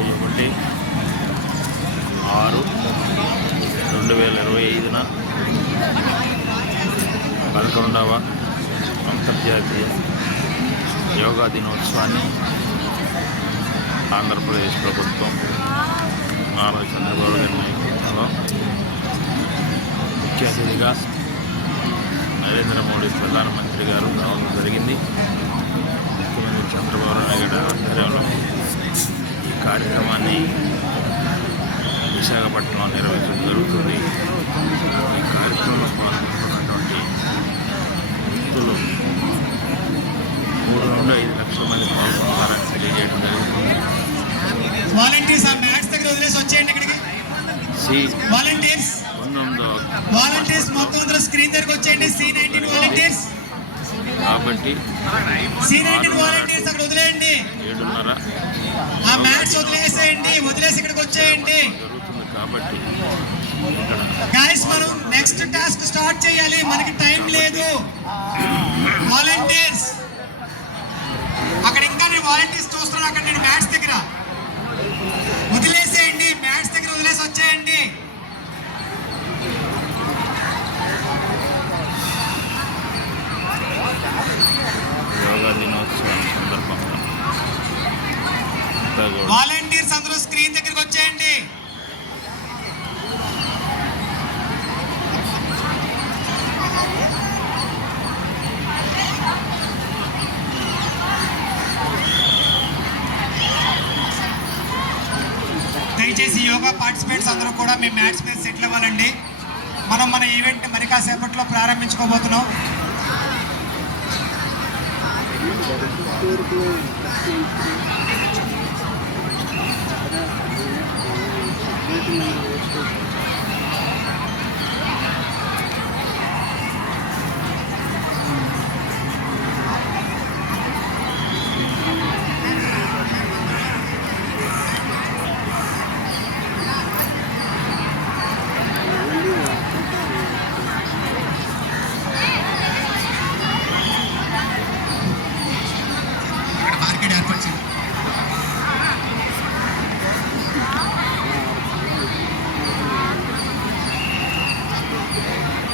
ఈరోజు 1/6/2025 11వ అంతర్జాతీయ యోగా దినోత్సవాన్ని ఆంధ్రప్రదేశ్ ప్రభుత్వం నారా చంద్రబాబు గారి నేతృత్వంలో ముఖ్య అతిథిగా నరేంద్ర మోడీ ప్రధానమంత్రి గారు రావడం జరిగింది. ముఖ్యమంత్రి చంద్రబాబు నాయుడు గారి ఆధ్వర్యంలో ఈ కార్యక్రమాన్ని విశాఖపట్నంలో నిర్వహించడం జరుగుతుంది. ఈ కార్యక్రమంలో పాల్గొంటున్నటువంటి వ్యక్తులు 3 నుండి 5 లక్షల మంది పాల్గొంటారని తెలియజేయడం జరుగుతుంది. వాలంటీర్స్ ఆ మ్యాట్స్ దగ్గర వదిలేసి వచ్చేయండి ఇక్కడికి. వాలంటీర్స్ మొత్తం అందరూ స్క్రీన్ దగ్గరకు వచ్చేయండి. C19 వాలంటీర్స్ కాబట్టి C19 వాలంటీర్స్ అక్కడ వదిలేయండి. 7:30 ఆ మ్యాట్స్ వదిలేసేయండి, వదిలేసి ఇక్కడికి వచ్చేయండి. జరుగుతుంది కాబట్టి గైస్ మనం నెక్స్ట్ టాస్క్ స్టార్ట్ చేయాలి, మనకి టైం లేదు. వాలంటీర్స్ అక్కడ ఇంకా నేను వాలంటీర్స్ చూస్తున్నాను. అక్కడ నేను మ్యాట్స్ దగ్గర వదిలేసేయండి, మ్యాట్స్ దగ్గర వదిలేసి వచ్చేయండి. యోగా దినోత్సవం సందర్భంగా వాలంటీర్స్ అందరూ స్క్రీన్ దగ్గరికి వచ్చేయండి. దయచేసి యోగా పార్టిసిపేట్స్ అందరూ కూడా మీ మ్యాట్స్ మీద సెటిల్ అవ్వాలండి. మనం మన ఈవెంట్ మరి కాసేపట్లో ప్రారంభించుకోబోతున్నాం.